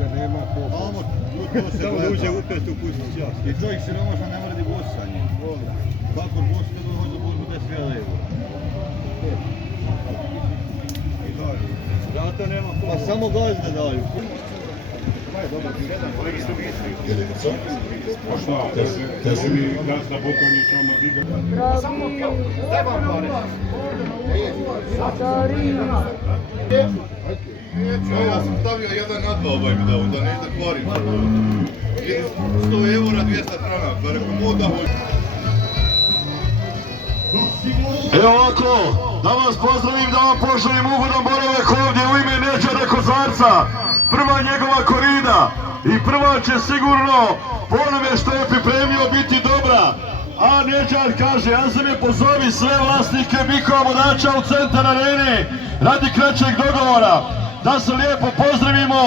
da nema ko. Samo da uđe upet u kuću čas. I čovjek siromašan ne mora di bosanje. Kako boš kad hoće da uzmu 10.000 eura? Zato nema ko. Pa samo gazde daju. Kaže mi gazda Bukanić ono diga. Ja sam stavio jedan na dva ovaj mi dao, da ne ide kvarim. 100 eura, 200 franaka, da rekao mu da hoće. Evo ovako, da vas pozdravim, da vam poželim ugodan boravak ovdje u ime Neđada Kozarca. Prva njegova korida i prva će sigurno po onome što je pripremio biti dobra. A Neđad kaže, Azime pozovi sve vlasnike bikova Modača u centar arene radi kraćeg dogovora. Da se lijepo pozdravimo